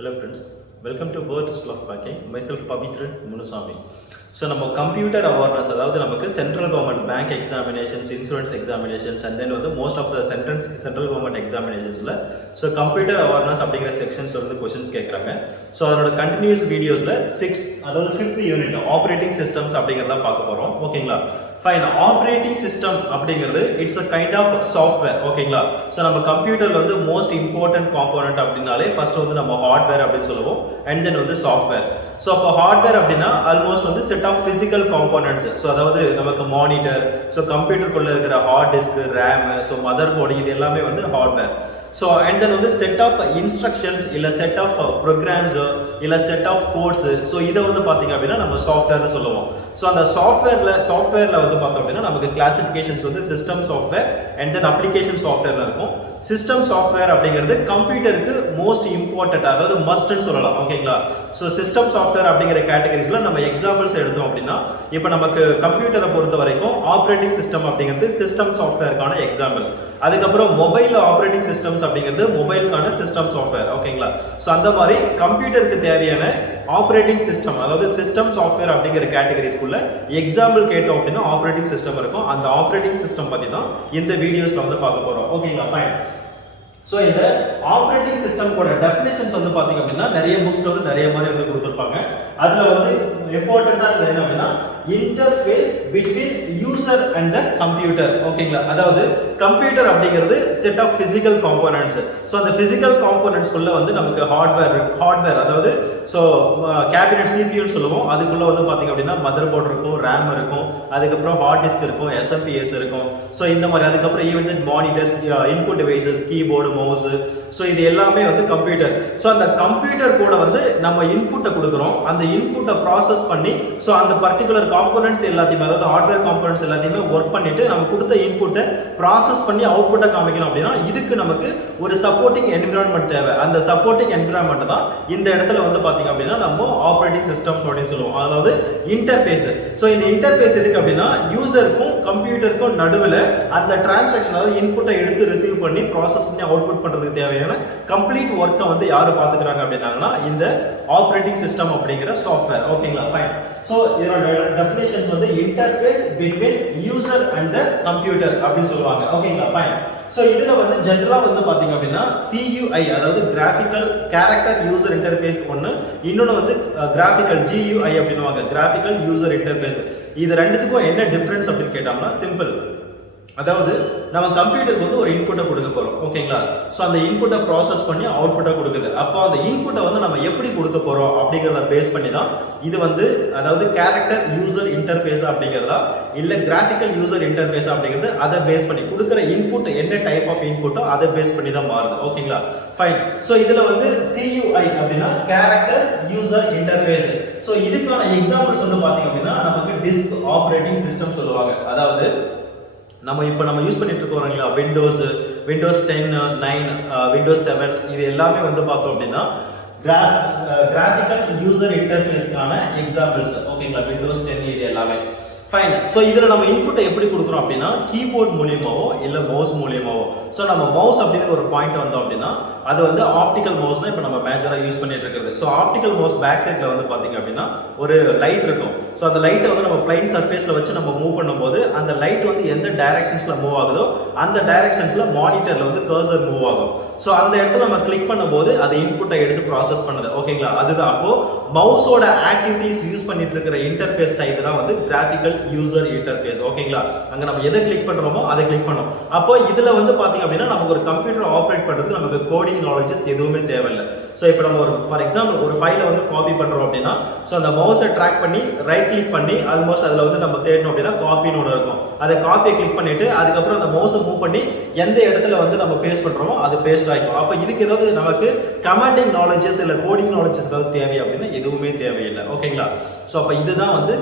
Hello friends, welcome to VERT School of Banking. Myself Pavitran Munusami. So நம்ம computer awareness அதாவது நமக்கு central government bank examinations, insurance examinations and then வந்து most of the central government examinationsல so computer awareness அப்படிங்கிற sections வந்து questions கேக்குறாங்க. So அதோட continuous videosல 6th அதாவது 5th unit operating systems அப்படிங்கறத பார்க்க போறோம். ஓகேங்களா? Fine. Operating system அப்படிங்கிறது it's a kind of software. ஓகேங்களா? So நம்ம கம்ப்யூட்டர்ல வந்து most important component அப்படினாலே first வந்து நம்ம hardware அப்படி சொல்லுவோம் and then வந்து software. So அப்ப hardware அப்படினா almost வந்து set of physical components. So அதாவது நமக்கு monitor, so கம்ப்யூட்டர் குள்ள இருக்கிற hard disk, RAM, so motherboard இது எல்லாமே வந்து hardware. So and then வந்து set of instructions இல்ல set of programs இல்ல set of codes. So இத வந்து பாத்தீங்க அப்படினா நம்ம software னு சொல்லுவோம். So அந்த softwareல வந்து பார்த்தோம் அப்படினா நமக்கு classifications வந்து system software and then application softwareல இருக்கும். System software அப்படிங்கிறது கம்ப்யூட்டருக்கு most important அதாவது must னு சொல்லலாம். ஓகேங்களா? So system software அப்படிங்கிற கேட்டகரிஸ்ல நம்ம எக்ஸாம்பிள்ஸ் எடுத்தோம் அப்படினா இப்போ நமக்கு கம்ப்யூட்டரை பொறுத்த வரைக்கும் ஆப்பரேட்டிங் சிஸ்டம் அப்படிங்கிறது சிஸ்டம் சாஃப்ட்வேர்க்கான எக்ஸாம்பிள். அதுக்கப்புறம் மொபைல் ஆப்பரேட்டிங் சிஸ்டம்ஸ் அப்படிங்கிறது மொபைலுக்கான சிஸ்டம் சாஃப்ட்வேர். ஓகேங்களா? ஸோ அந்த மாதிரி கம்ப்யூட்டருக்கு தேவையான ஆப்பரேட்டிங் சிஸ்டம் அதாவது சிஸ்டம் சாஃப்ட்வேர் அப்படிங்கிற கேட்டகரிஸ்க்குள்ள எக்ஸாம்பிள் கேட்டோம் அப்படின்னா ஆப்பரேட்டிங் சிஸ்டம் இருக்கும். அந்த ஆப்பரேட்டிங் சிஸ்டம் பத்தி தான் இந்த வீடியோஸ்ல வந்து பார்க்க போறோம். ஓகேங்களா? ஃபைன். சோ இந்த ஆப்பரேட்டிங் சிஸ்டம் கோட டெஃபினிஷன்ஸ் வந்து பாத்தீங்க அப்படின்னா நிறைய புக்ஸ்ல வந்து நிறைய மாதிரி வந்து கொடுத்திருப்பாங்க. அதுல வந்து இம்பார்ட்டன்ட்டானது என்ன அப்படின்னா interface between user and the computer. ஓகேங்களா? அதாவது கம்ப்யூட்டர் அப்படிங்கிறது set of physical components. So அந்த பிசிக்கல் காம்போனன்ட்ஸ் குள்ள வந்து நமக்கு ஹார்ட்வேர் அதாவது சோ கேபினட் CPU னு சொல்லுவோம். அதுக்குள்ள வந்து பாத்தீங்க அப்படின்னா மதர் போர்டு இருக்கும், RAM இருக்கும், அதுக்கப்புறம் ஹார்ட் டிஸ்க் இருக்கும், SMPS இருக்கும். சோ இந்த மாதிரி அதுக்கப்புறம் even monitors, input devices, keyboard, mouse. So இது எல்லாமே வந்து கம்ப்யூட்டர். சோ அந்த கம்ப்யூட்டர் கூட வந்து நம்ம இன்புட்டை கொடுக்குறோம். அந்த இன்புட்டை ப்ராசஸ் பண்ணி சோ அந்த பர்టిక్యులர் காம்போனன்ட்ஸ் எல்லாத்தையும் அதாவது ஹார்ட்வேர் காம்போனன்ட்ஸ் எல்லாத்தையுமே வொர்க் பண்ணிட்டு நம்ம கொடுத்த இன்புட்டை ப்ராசஸ் பண்ணி அவுட்புட்டை காமிக்கணும் அப்படின்னா இதுக்கு நமக்கு ஒரு சப்போர்ட்டிங் என்விரான்மென்ட் தேவை. அந்த சப்போர்ட்டிங் என்விரான்மென்ட் தான் இந்த இடத்துல வந்து பாத்தீங்க அப்படின்னா நம்ம ஆப்பரேட்டிங் சிஸ்டம்ஸ் அப்படின்னு சொல்லுவோம். அதாவது இன்டர்ஃபேஸ். சோ இந்த இன்டர்ஃபேஸ் எதுக்கு அப்படின்னா யூசருக்கும் கம்ப்யூட்டருக்கும் நடுவுல அந்த டிரான்சாக்ஷன் அதாவது இன்புட்டை எடுத்து ரிசீவ் பண்ணி ப்ராசஸ் பண்ணி அவுட்புட் பண்றதுக்கு தேவையான கம்ப்ளீட் வொர்க்கை வந்து யாரு பாத்துக்கறாங்க அப்படின்னாங்கன்னா இந்த ஆப்பரேட்டிங் சிஸ்டம் அப்படிங்கிற சாஃப்ட்வேர். ஓகேங்களா? ஃபைன். சோ இதோட டெஃபினிஷன்ஸ் வந்து interface between user and the computer அப்படி சொல்வாங்க. ஓகேங்களா? ஃபைன். சோ இதுல வந்து ஜெனரலா வந்து பாத்தீங்க அப்படின்னா CUI அதாவது கிராஃபிக்கல் கேரக்டர் யூசர் இன்டர்ஃபேஸ் ஒன்னு, இன்னொன்னு வந்து கிராஃபிக்கல் GUI அப்படினுவாங்க, கிராஃபிக்கல் யூசர் இன்டர்ஃபேஸ். இது ரெண்டுத்துக்கும் என்ன டிஃபரன்ஸ் அப்படி கேட்டாங்கன்னா சிம்பிள். அதாவது நம்ம கம்ப்யூட்டருக்கு வந்து ஒரு இன்புட்டை கொடுக்க போறோம். ஓகேங்களா? சோ அந்த இன்புட்டை ப்ராசஸ் பண்ணி அவுட்புட்டை கொடுக்குது. அப்போ அந்த இன்புட்டை வந்து நம்ம எப்படி கொடுக்க போறோம் அப்படிங்கறத பேஸ் பண்ணி தான் இது வந்து அதாவது கேரக்டர் யூசர் இன்டர்ஃபேஸ் அப்படிங்கறதா இல்ல கிராஃபிக்கல் யூசர் இன்டர்ஃபேஸ் அப்படிங்கிறது அதை பேஸ் பண்ணி கொடுக்குற இன்புட் என்ன டைப் ஆஃப் இன்புட்டோ அதை பேஸ் பண்ணி தான் மாறுது. ஓகேங்களா? ஃபைன். சோ இதுல வந்து CUI அப்படின்னா கேரக்டர் யூசர் இன்டர்ஃபேஸ். சோ இதுக்கான எக்ஸாம்பிள்ஸ் வந்து பாத்தீங்க அப்படின்னா நமக்கு டிஸ்க் ஆப்பரேட்டிங் சிஸ்டம் சொல்லுவாங்க. அதாவது நம்ம யூஸ் பண்ணிட்டு இருக்கோம் இல்லையா விண்டோஸ் 10, 9, விண்டோஸ் 7 இது எல்லாமே வந்து பார்த்தோம் அப்படின்னா கிராஃபிக்கல் யூசர் இன்டர்ஃபேஸ்க்கான எக்ஸாம்பிள்ஸ். ஓகேங்களா? விண்டோஸ் 10 இது எல்லாமே ஃபைன். சோ இதுல நம்ம இன்புட்டை எப்படி கொடுக்குறோம் அப்படின்னா கீபோர்ட் மூலமாவோ இல்ல மவுஸ் மூலமாவோ. சோ நம்ம மவுஸ் அப்படின்னு ஒரு பாயிண்ட் வந்தோம் அப்படின்னா அது வந்து ஆப்டிகல் மவுஸ் தான் இப்போ நம்ம மேஜரா யூஸ் பண்ணிட்டு இருக்கிறது. சோ ஆப்டிகல் மவுஸ் பேக் சைடுல வந்து பாத்தீங்க அப்படின்னா ஒரு லைட் இருக்கும். சோ அந்த லைட்டை வந்து நம்ம பிளைன் சர்ஃபேஸ்ல வச்சு நம்ம மூவ் பண்ணும்போது அந்த லைட் வந்து எந்த டைரக்ஷன்ஸ்ல மூவ் ஆகுதோ அந்த டைரக்ஷன்ஸ்ல மானிட்டர்ல வந்து கர்சர் மூவ் ஆகும். சோ அந்த இடத்துல நம்ம கிளிக் பண்ணும்போது அது இன்புட்டை எடுத்து ப்ராசஸ் பண்ணுது. ஓகேங்களா? அதுதான் அப்போ மவுஸோட ஆக்டிவிட்டிஸ் யூஸ் பண்ணிட்டு இருக்கிற இன்டர்ஃபேஸ் டைப் தான் வந்து கிராஃபிக்கல் யூசர் இன்டர்ஃபேஸ். ஓகேங்களா? அங்க நம்ம எதை கிளிக் பண்றோமோ அதை கிளிக் பண்ணோம். அப்போ இதுல வந்து பாத்தீங்க அப்படின்னா நமக்கு ஒரு கம்ப்யூட்டர் ஆபரேட் பண்றதுக்கு நமக்கு கோடிங் நாலேஜஸ் எதுவுமே தேவையில்லை. சோ இப்போ நம்ம ஒரு ஃபார் எக்ஸாம்பிள் ஒரு ஃபைலை வந்து காப்பி பண்றோம் அப்படின்னா சோ அந்த மவுஸை ட்ராக் பண்ணி ரைட் கிளிக் பண்ணி ஆல்மோஸ்ட் அதுல வந்து நம்ம தேடணும் அப்படின்னா காப்பின்னு ஒன்று இருக்கும். அதை காப்பியை கிளிக் பண்ணிட்டு அதுக்கப்புறம் அந்த மவுஸை மூவ் பண்ணி எந்த இடத்துல வந்து நம்ம பேஸ்ட் பண்றோமோ அது பேஸ்ட் ஆகிக்கும். அப்போ இதுக்கு ஏதாவது நமக்கு கமாண்டிங் நாலேஜஸ் இல்ல கோடிங் நாலேஜஸ் ஏதாவது தேவை அப்படின்னா எதுவுமே தேவையில்லை. ஓகேங்களா? சோ அப்ப இதுதான் வந்து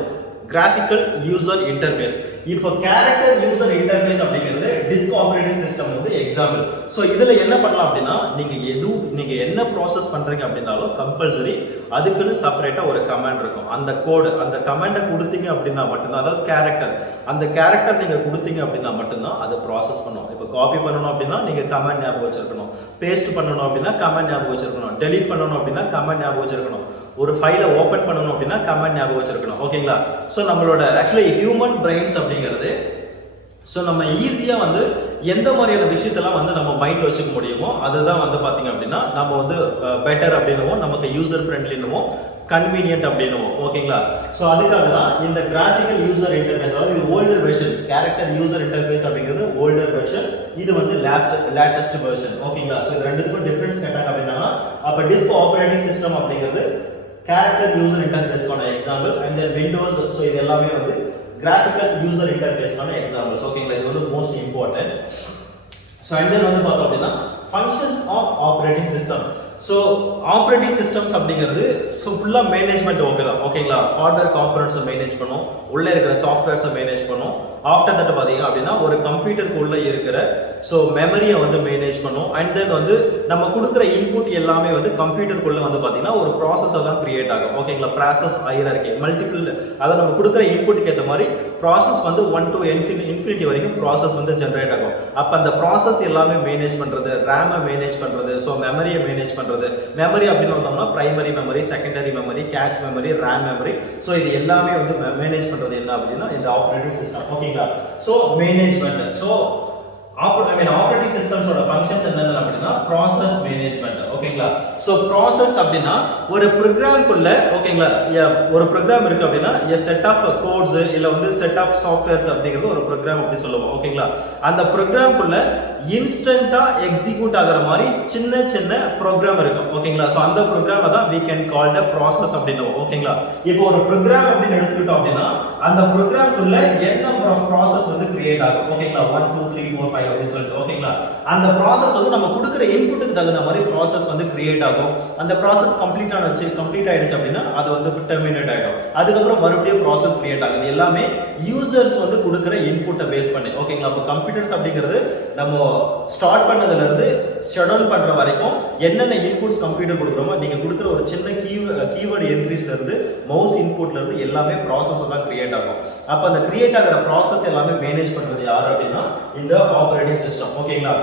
graphical user interface. இப்போ character user interface அப்படிங்கிறது disk operating system வந்து எக்ஸாம்பிள். ஸோ இதுல என்ன பண்ணலாம் அப்படின்னா நீங்க என்ன ப்ராசஸ் பண்றீங்க அப்படின்னாலும் கம்பல்சரி அதுக்குன்னு செப்பரேட்டா ஒரு கமாண்ட் இருக்கும். அந்த கோடு அந்த கமாண்டை கொடுத்தீங்க அப்படின்னா மட்டும்தான், அதாவது அந்த கேரக்டர் நீங்க கொடுத்தீங்க அப்படின்னா மட்டும்தான் அது ப்ராசஸ் பண்ணும். இப்போ காப்பி பண்ணணும் அப்படின்னா நீங்க கமாண்ட் ஞாபகம் வச்சிருக்கணும், பேஸ்ட் பண்ணணும் அப்படின்னா கமாண்ட் ஞாபகம் வச்சிருக்கணும், டெலீட் பண்ணணும் அப்படின்னா கமாண்ட் ஞாபகம் வச்சிருக்கணும், ஒரு ஃபைலை ஓபன் பண்ணணும் அப்படின்னா கமாண்ட் ஞாபகம் வச்சிருக்கணும். ஓகேங்களா? ஸோ நம்மளோட ஆக்சுவலி ஹியூமன் பிரெயின்ஸ் அப்படிங்கிறது ஸோ நம்ம ஈஸியாக வந்து எந்த மாதிரியான விஷயத்தெல்லாம் வந்து நம்ம மைண்ட் வச்சுக்க முடியுமோ அதுதான் வந்து பார்த்தீங்க அப்படின்னா நம்ம வந்து பெட்டர் அப்படின்னுவோம், நமக்கு யூசர் ஃப்ரெண்ட்லின்னுவோம், கன்வீனியன்ட் அப்படின்னுவோம். ஓகேங்களா? ஸோ அதுக்காக தான் இந்த கிராஃபிக்கல் யூசர் இன்டர்ஃபேஸ், அதாவது இது older versions, character user interface அப்படிங்கிறது ஓல்டர் வெர்ஷன், இது வந்து லேட்டஸ்ட் வெர்ஷன். ஓகேங்களா? ஸோ இது ரெண்டுத்துக்கும் டிஃபரன்ஸ் கேட்டாங்க அப்படின்னா அப்போ டிஸ்க் ஆப்ரேட்டிங் சிஸ்டம் அப்படிங்கிறது கேரக்டர் யூசர் இன்டர்ஃபேஸ்க்கான example, and then Windows. So இது எல்லாமே வந்து graphical user interface கான எக்ஸாம்பிள்ஸ். ஓகேங்களா? இது வந்து most important. So and then வந்து பார்த்தோம் அப்படின்னா functions of operating system. So operating systems அப்படிங்கிறது ஸோ ஃபுல்லாக மேனேஜ்மெண்ட் ஓகே தான். ஓகேங்களா? ஹார்ட்வேர் காம்பனன்ட்ஸை மேனேஜ் பண்ணும், உள்ளே இருக்கிற சாஃப்ட்வேர்ஸை மேனேஜ் பண்ணும். ஆஃப்டர் தட் பார்த்தீங்க அப்படின்னா ஒரு கம்ப்யூட்டருக்கு உள்ள இருக்கிற ஸோ மெமரியை வந்து மேனேஜ் பண்ணும். அண்ட் தென் வந்து நம்ம கொடுக்குற இன்புட் எல்லாமே வந்து கம்ப்யூட்டருக்குள்ள வந்து பார்த்தீங்கன்னா ஒரு ப்ராசஸாக தான் கிரியேட் ஆகும். ஓகேங்களா? ப்ராசஸ் ஹையரார்கி மல்டிபிள், அதை நம்ம கொடுக்குற இன்புட்டுக்கு ஏற்ற மாதிரி ப்ராசஸ் வந்து 1 to infinity வரைக்கும் ப்ராசஸ் வந்து ஜென்ரேட் ஆகும். அப்போ அந்த ப்ராசஸ் எல்லாமே மேனேஜ் பண்ணுறது, ரேமை மேனேஜ் பண்ணுறது, ஸோ மெமரியை மேனேஜ் பண்ணுறது. மெமரி அப்படின்னு வந்தோம்னா primary memory, secondary memory, cache memory, RAM memory. So இது எல்லாமே வந்து மேனேஜ் பண்ணுறது என்ன அப்படின்னா இந்த ஆப்ரேட்டிங் சிஸ்டம். ஓகேங்களா? So management. ஸோ ஆப்ரேட்டிங் சிஸ்டம்ஸோட ஃபங்க்ஷன்ஸ் என்னென்ன அப்படின்னா ப்ராசஸ் மேனேஜ்மெண்ட். ஓகேங்களா? ஸோ ப்ராசஸ் அப்படின்னா ஒரு ப்ரோக்ராம்குள்ள, ஓகேங்களா, ஒரு ப்ரோக்ராம் இருக்கு அப்படின்னா a set of codes இல்ல வந்து set of softwares அப்படிங்கிறது ஒரு ப்ரோக்ராம் அப்படி சொல்லுவோம். ஓகேங்களா? அந்த ப்ரோக்ராம்குள்ள இன்ஸ்டன்ட்டா எக்ஸிக்யூட் ஆகிற மாதிரி சின்ன சின்ன ப்ரோக்ராம் இருக்கும். ஓகேங்களா? ஸோ அந்த ப்ரோக்ராமை தான் we can call the process அப்படின்னுவோம். ஓகேங்களா? இப்போ ஒரு ப்ரோக்ராம் அப்படின்னு எடுத்துக்கிட்டோம் அப்படின்னா அந்த ப்ரோக்ராம்குள்ள n number of process வந்து கிரியேட் ஆகும். ஓகேங்களா? 1 2 3 4 5 அப்படின்னு சொல்லிட்டு. ஓகேங்களா? அந்த ப்ராசஸ் வந்து நம்ம கொடுக்குற இன்புட்டுக்கு தகுந்த மாதிரி ப்ராசஸ் வந்து கிரியேட் ஆகும். அந்த ப்ராசஸ் கம்ப்ளீட் ஆயிடுச்சு அப்படின்னா அது வந்து டெர்மினேட் ஆயிடும். அதுக்கப்புறம் மறுபடியும் ப்ராசஸ் கிரியேட் ஆகுது. எல்லாமே யூசர்ஸ் வந்து கொடுக்குற இன்புட்டை பேஸ் பண்ணி. ஓகேங்களா? அப்போ கம்ப்யூட்டர்ஸ் அப்படிங்கிறது நம்ம ஸ்டார்ட் பண்ணதுல இருந்து ஷட் டவுன் பண்ற வரைக்கும் என்னென்ன இன்புட்ஸ் கம்ப்யூட்டர் கொடுக்குறோமோ, நீங்க கொடுக்குற ஒரு சின்ன கீவேர்டு என்ட்ரிஸ்ல இருந்து மவுஸ் இன்புட்ல இருந்து எல்லாமே ப்ராசஸ் தான் கிரியேட் ஆகும். அப்ப அந்த கிரியேட் ஆகிற ப்ராசஸ் எல்லாமே மேனேஜ் பண்றது யாரு அப்படின்னா இந்த ஆப்ரேட்டிங் சிஸ்டம். ஓகேங்களா?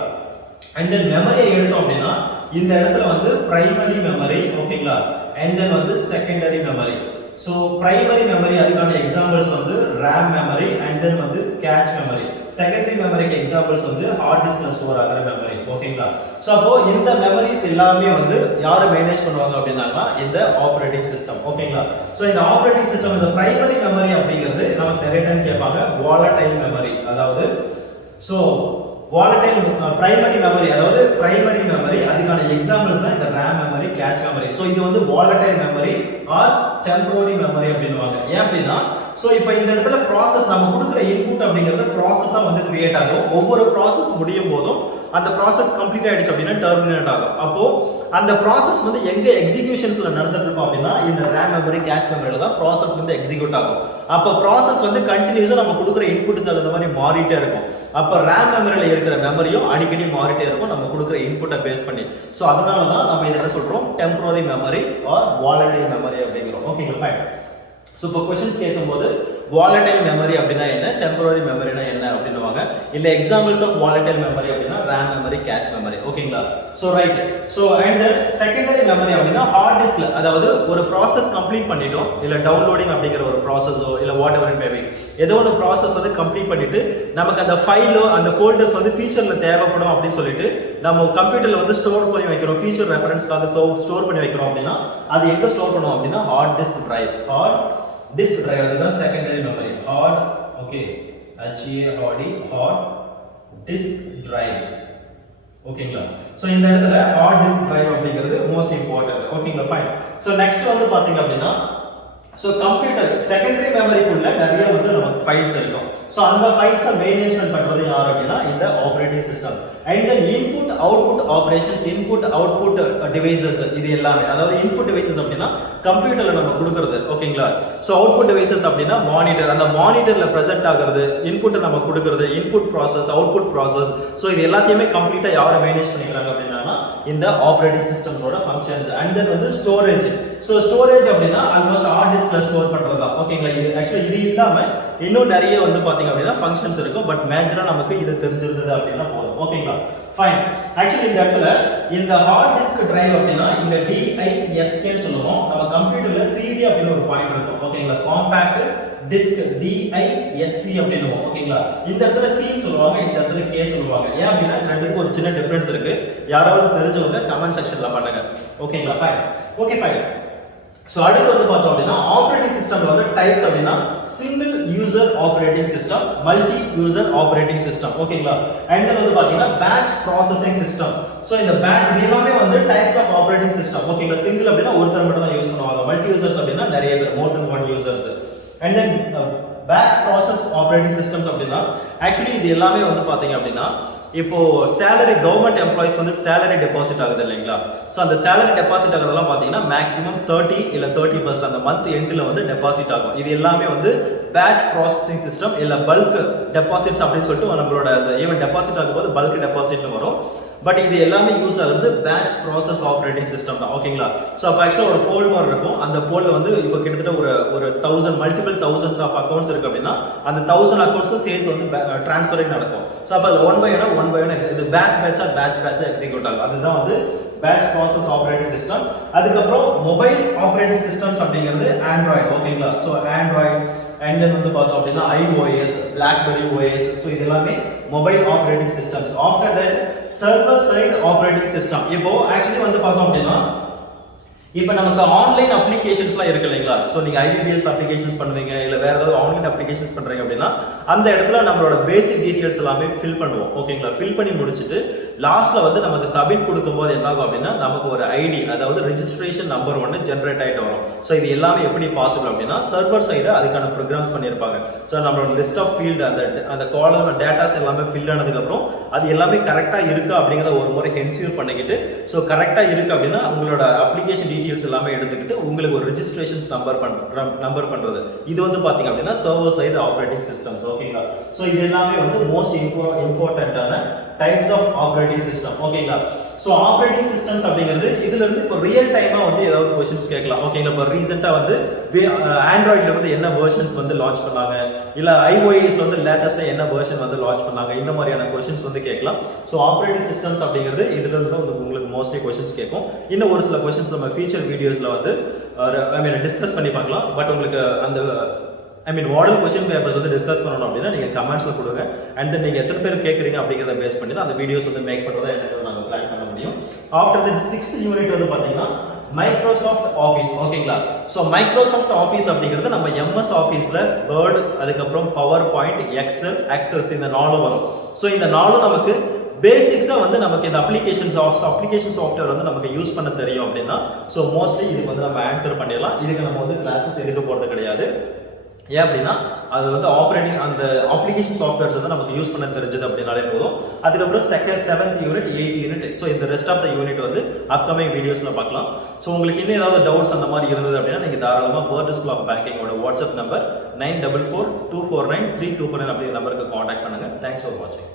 அண்ட் தென் மெமரியை எடுத்தோம் அப்படின்னா இந்த இடத்துல வந்து பிரைமரி மெமரி, ஓகேங்களா, அண்ட் தென் வந்து secondary memory. So primary memory அதுக்கான எக்ஸாம்பிள்ஸ் வந்து ரேம் மெமரி அண்ட் தென் வந்து கேட்ச் மெமரி. செகண்டரி மெமரிக்கு எக்ஸாம்பிள்ஸ் வந்து ஹார்ட் டிஸ்க்ல ஸ்டோர் ஆகிற மெமரிஸ். ஓகேங்களா? ஸோ அப்போ இந்த மெமரிஸ் எல்லாமே வந்து யாரு மேனேஜ் பண்ணுவாங்க அப்படின்னா இந்த ஆப்ரேட்டிங் சிஸ்டம். ஓகேங்களா? ஸோ இந்த ஆப்ரேட்டிங் சிஸ்டம் இந்த பிரைமரி மெமரி அப்படிங்கிறது நமக்கு நிறைய டைம் கேட்பாங்க வாலடைல் மெமரி. அதாவது ஸோ வாலடைல் பிரைமரி மெமரி, அதாவது பிரைமரி மெமரி அதுக்கான எக்ஸாம்பிள்ஸ் தான் இந்த RAM memory, cache memory. So இது வந்து volatile memory or temporary memory அப்படின்னுவாங்க. ஏன் அப்படின்னா ஸோ இப்போ இந்த இடத்துல ப்ராசஸ் நம்ம கொடுக்குற இன்புட் அப்படிங்கிறது ப்ராசஸாக வந்து கிரியேட் ஆகும். ஒவ்வொரு ப்ராசஸ் முடியும் போதும் அந்த ப்ராசஸ் கம்ப்ளீட் ஆயிடுச்சு அப்படின்னா டெர்மினேட் ஆகும். அப்போ அந்த ப்ராசஸ் வந்து எங்க எக்ஸிகியூஷன்ஸ்ல நடந்துட்டு இருக்கும் அப்படின்னா இந்த ரேம் மெமரி, கேட்ச் மெமரியில தான் ப்ராசஸ் வந்து எக்ஸிக்யூட் ஆகும். அப்போ ப்ராசஸ் வந்து கண்டினியூஸா நம்ம கொடுக்குற இன்புட் தகுந்த மாதிரி மாறிட்டே இருக்கும். அப்போ ரேம் மெமரியில இருக்கிற மெமரியும் அடிக்கடி மாறிட்டே இருக்கும் நம்ம கொடுக்குற இன்புட்டை பேஸ் பண்ணி. ஸோ அதனால தான் நம்ம இதை சொல்றோம் temporary memory or volatile memory அப்படிங்கிறோம். ஓகேங்களா? ஃபைன். ஸோ இப்போ கொஸ்டின்ஸ் கேட்கும்போது வாலடைல் மெமரி அப்படின்னா என்ன, டெம்பரரி மெமரினா என்ன அப்படின்னுவாங்க. இல்ல எக்ஸாம்பிள்ஸ் ஆஃப் வாலடைல் மெமரி அப்படின்னா ரேம் மெமரி, கேட்ச் மெமரி. ஓகேங்களா? So right. So and secondary memory அப்படின்னா ஹார்ட் டிஸ்க்ல, அதாவது ஒரு ப்ராசஸ் கம்ப்ளீட் பண்ணிட்டோம், இல்ல டவுன்லோடிங் அப்படிங்கிற ஒரு ப்ராசஸோ இல்ல what ever it may be, ஏதோ ஒரு ப்ராசஸ் வந்து கம்ப்ளீட் பண்ணிட்டு நமக்கு அந்த ஃபைலோ அந்த ஃபோல்டர்ஸ் வந்து ஃபியூச்சர்ல தேவைப்படும் அப்படின்னு சொல்லிட்டு நம்ம கம்ப்யூட்டர்ல வந்து ஸ்டோர் பண்ணி வைக்கிறோம், ஃபியூச்சர் ரெஃபரன்ஸ்க்காக ஸ்டோர் பண்ணி வைக்கிறோம் அப்படின்னா அது எங்க ஸ்டோர் பண்ணுவோம் அப்படின்னா hard disk drive. Hard disk drive அதுதான் secondary memory. Hard, okay, HARD, hard disk drive. ஓகேங்களா? சோ இந்த இடத்துல ஹார்ட் டிஸ்க் டிரைவ் அப்படிங்கிறது மோஸ்ட் இம்பார்ட்டன்ட். ஓகேங்களா? ஃபைன். சோ நெக்ஸ்ட் வந்து பாத்தீங்க அப்படின்னா So computer secondary memory குள்ள நிறைய வந்து நமக்கு ஃபைல்ஸ் இருக்கும். So அந்த ஃபைல்ஸை மேனேஜ்மென்ட் பண்றது யார் அப்படினா இந்த operating system. And then input output operations, input output devices இது எல்லாமே, அதாவது input devices அப்படினா கம்ப்யூட்டர்ல நம்ம கொடுக்கிறது, ஓகேங்களா? So output devices அப்படினா மானிட்டர், அந்த மானிட்டர்ல பிரசன்ட் ஆகிறது, இன்புட் நம்ம கொடுக்கிறது, input process, output process. So இது எல்லாத்தையுமே கம்ப்ளீட்டா யார் மேனேஜ் பண்ணிக்கிறாங்க அப்படினா இந்த ஆப்பரேட்டிங் சிஸ்டம்ஸோட ஃபங்க்ஷன்ஸ். And then வந்து ஸ்டோரேஜ். So ஸ்டோரேஜ் அப்படினா ஆல்மோஸ்ட் ஹார்ட் டிஸ்க்ல ஸ்டோர் பண்றதா, ஓகேங்களா? இது ஆக்சுவலி இது இல்லாம இன்னும் நிறைய வந்து பாத்தீங்க அப்படினா ஃபங்க்ஷன்ஸ் இருக்கும். பட் மேஜரா நமக்கு இது தெரிஞ்சிருந்தது அப்படினா போதும், ஓகேங்களா? ஃபைன். ஆக்சுவலி இந்த இடத்துல இந்த ஹார்ட் டிஸ்க் டிரைவ் அப்படினா இங்க DISK ன்னு சொல்லுவோம். நம்ம கம்ப்யூட்டர்ல CD அப்படின ஒரு பாயிண்ட் இருக்கும், ஓகேங்களா? காம்பாக்ட் டிஸ்க் DISC அப்படினு, ஓகேங்களா? இந்த இடத்துல C ன்னு சொல்லுவாங்க, இந்த இடத்துல K சொல்லுவாங்க. ஏன் அப்படினா ரெண்டுத்துக்கு ஒரு சின்ன டிஃபரன்ஸ் இருக்கு. யாராவது தெரிஞ்சவங்க கமெண்ட் செக்ஷன்ல பண்ணுங்க, ஓகேங்களா? ஃபைன். Okay fine. சோ அடுத்து வந்து பார்த்தோம் அப்படினா ஆப்பரேட்டிங் சிஸ்டம்ல வந்து டைப்ஸ் அப்படினா single user operating system, multi user operating system, ஓகேங்களா? அண்ட் வந்து பாத்தீங்கன்னா பேட்ச் ப்ராசசிங் சிஸ்டம். சோ இந்த பேட்ச் எல்லாமே வந்து டைப்ஸ் ஆஃப் ஆப்பரேட்டிங் சிஸ்டம், ஓகேங்களா? சிங்கிள் அப்படினா ஒருத்தர் மட்டும் தான் யூஸ் பண்ணுவாங்க. மல்டி யூசர்ஸ் அப்படினா நிறைய பேர், more then one users. And then batch process operating systems அப்படினா ஆக்சுவலி இது எல்லாமே வந்து பாத்தீங்க அப்படினா இப்போ salary கவர்மெண்ட் எம்ப்ளாயிஸ் வந்து salary டெபாசிட் ஆகுது இல்லைங்களா? சோ அந்த salary டெபாசிட் ஆகுறதெல்லாம் பாத்தீங்கன்னா மேக்ஸிமம் 30 இல்ல 30% அந்த மந்த் எண்ட்ல வந்து டெபாசிட் ஆகும். இது எல்லாமே வந்து பேட்ச் ப்ராசசிங் சிஸ்டம் இல்ல பல்க் டெபாசிட்ஸ் அப்படின்னு சொல்லிட்டு நம்மளோட ஈவன் டெபாசிட் ஆகும்போது பல்க் டெபாசிட்னு வரும். பட் இது எல்லாமே யூஸ் ஆகுது பேட்ச் ப்ராசஸ் ஆப்பரேட்டிங் சிஸ்டம் தான், ஓகேங்களா? சோ அப்ப ஆக்சுவலா ஒரு போல் மாதிரி இருக்கும். அந்த போல்ல வந்து இப்போ கிட்டத்தட்ட ஒரு 1000 மல்டிபிள் thousands ஆஃப் அக்கவுண்ட்ஸ் இருக்கு அப்படின்னா அந்த 1000 அக்கவுண்ட்ஸும் சேர்த்து வந்து ட்ரான்ஸ்ஃபரிங் நடக்கும். சோ அப்ப அது ஒன் பை ஒன் இது பேட்ச் எக்ஸிக்யூட் ஆகும். அதுதான் வந்து பேட்ச் ப்ராசஸ் ஆப்பரேட்டிங் சிஸ்டம். அதுக்கப்புறம் மொபைல் ஆப்பரேட்டிங் சிஸ்டம்ஸ் அப்படிங்கிறது ஆண்ட்ராய்டு, ஓகேங்களா? சோ ஆண்ட்ராய்டு and then வந்து பார்த்தோம் அப்படின்னா iOS, BlackBerry OS. சோ இது எல்லாமே mobile operating systems. After that server side operating system. இப்போ ஆக்சுவலி வந்து பார்த்தோம் அப்படின்னா இப்போ நமக்கு ஆன்லைன் அப்ளிகேஷன்ஸ்லாம் இருக்கு இல்லைங்களா? சோ நீங்க IBPS அப்ளிகேஷன்ஸ் பண்ணுவீங்க இல்ல வேற ஏதாவது ஆன்லைன் அப்ளிகேஷன்ஸ் பண்றீங்க அப்படின்னா அந்த இடத்துல நம்மளோட பேசிக் டீடைல்ஸ் எல்லாமே ஃபில் பண்ணுவோம், ஓகேங்களா? ஃபில் பண்ணி முடிச்சிட்டு லாஸ்ட்ல வந்து நமக்கு சப்மிட் கொடுக்கும்போது என்ன ஆகும் அப்படின்னா நமக்கு ஒரு ஐடி, அதாவது ரெஜிஸ்ட்ரேஷன் நம்பர் 1 ஜெனரேட் ஆயிட்டு வரும். சோ இது எல்லாமே எப்படி பாசிபிள் அப்படின்னா சர்வர் சைடு அதுக்கான ப்ரோக்ராம்ஸ் பண்ணிருப்பாங்க. சோ நம்மளோட லிஸ்ட் ஆஃப் ஃபீல்ட் அந்த காலம் டேட்டாஸ் எல்லாமே ஃபில் ஆனதுக்கு அப்புறம் அது எல்லாமே கரெக்ட்டா இருக்கா அப்படிங்கறத ஒரு முறை என்ஷூர் பண்ணிக்கிட்டு சோ கரெக்ட்டா இருக்கு அப்படின்னா உங்களோட அப்ளிகேஷன் டீடைல்ஸ் எல்லாமே எடுத்துக்கிட்டு உங்களுக்கு ஒரு ரெஜிஸ்ட்ரேஷன்ஸ் நம்பர் பண்றது. இது வந்து பாத்தீங்க அப்படின்னா சர்வர் சைடு ஆப்பரேட்டிங் சிஸ்டம்ஸ், ஓகேங்களா? சோ இது எல்லாமே வந்து மோஸ்ட் இம்பார்ட்டன்ட்டான டைப்ஸ் ஆஃப் ஆப்பரேட்டிங் சிஸ்டம், ஓகேங்களா? சோ ஆப்பரேட்டிங் சிஸ்டம்ஸ் அப்படிங்கிறது இதுல இருந்து இப்போ ரியல் டைமா வந்து ஏதாவது क्वेश्चंस கேட்கலாம், ஓகேங்களா? இப்போ ரீசன்ட்டா வந்து ஆண்ட்ராய்டுல வந்து என்ன வெர்ஷன்ஸ் வந்து லான்ச் பண்ணாங்க இல்ல iOS ல வந்து லேட்டஸ்டா என்ன வெர்ஷன் வந்து லான்ச் பண்ணாங்க, இந்த மாதிரியான क्वेश्चंस வந்து கேட்கலாம். சோ ஆப்பரேட்டிங் சிஸ்டம்ஸ் அப்படிங்கிறது இதுல இருந்து உங்களுக்கு மோஸ்ட்லி क्वेश्चंस கேட்கும். இன்னும் ஒரு சில क्वेश्चंस நம்ம ஃபியூச்சர் வீடியோஸ்ல வந்து டிஸ்கஸ் பண்ணி பார்க்கலாம். பட் உங்களுக்கு அந்த மாடல் क्वेश्चन பேப்பர்ஸ் வந்து டிஸ்கஸ் பண்ணனும் அப்படினா நீங்க கமெண்ட்ஸ்ல கொடுங்க. அண்ட் தென் நீங்க எத்தனை பேர் கேக்குறீங்க அப்படிங்கறத பேஸ் பண்ணி தான் அந்த வீடியோஸ் வந்து மேக் பண்றதா எனக்கு நாங்க பிளான் பண்ண முடியும். ஆஃப்டர் தி 6th யூனிட் வந்து பாத்தீங்கன்னா மைக்ரோசாஃப்ட் ஆபீஸ், ஓகேங்களா? சோ மைக்ரோசாஃப்ட் ஆபீஸ் அப்படிங்கிறது நம்ம MS ஆபீஸ்ல வேர்ட், அதுக்கப்புறம் பவர் பாயிண்ட், எக்ஸல், அக்சஸ் இந்த நாலும் வரும். சோ இந்த நாலும் நமக்கு பேசிக்ஸா வந்து நமக்கு இந்த அப்ளிகேஷன் சாஃப்ட்வேர் வந்து நமக்கு யூஸ் பண்ண தெரியும் அப்படின்னா சோ மோஸ்ட்லி இதுக்கு வந்து நம்ம ஆன்சர் பண்ணிடலாம். இதுக்கு நம்ம வந்து கிளாसेस எடுக்க போறது கிடையாது. ஏன் அப்படின்னா அது வந்து அந்த அப்ளிகேஷன் சாஃப்ட்வேர்ஸ் வந்து நமக்கு யூஸ் பண்ண தெரிஞ்சது அப்படினாலே போதும். அதுக்கப்புறம் 7th unit, 8th unit, so இந்த ரெஸ்ட் ஆஃப் த யூனிட் வந்து அப்கமிங் வீடியோஸ்ல பார்க்கலாம். ஸோ உங்களுக்கு இன்னும் ஏதாவது டவுட்ஸ் அந்த மாதிரி இருந்தது அப்படின்னா நீங்க தாராளமாக VERT ஸ்கூல் ஆஃப் பேங்கிங்கோட வாட்ஸ்அப் நம்பர் 9442493249 அப்படிங்கிற நம்பருக்கு காண்டாக்ட் பண்ணுங்க. தேங்க்ஸ் ஃபார் வாட்சிங்.